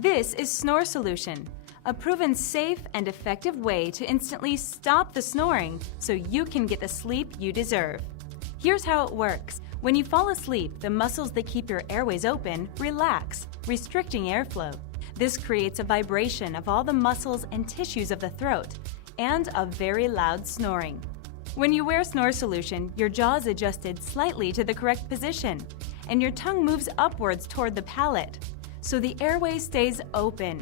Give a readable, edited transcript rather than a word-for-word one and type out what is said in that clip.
This is Snore Solution, a proven safe and effective way to instantly stop the snoring so you can get the sleep you deserve. Here's how it works. When you fall asleep, the muscles that keep your airways open relax, restricting airflow. This creates a vibration of all the muscles and tissues of the throat and a very loud snoring. When you wear Snore Solution, your jaw is adjusted slightly to the correct position, and your tongue moves upwards toward the palate, so the airway stays open.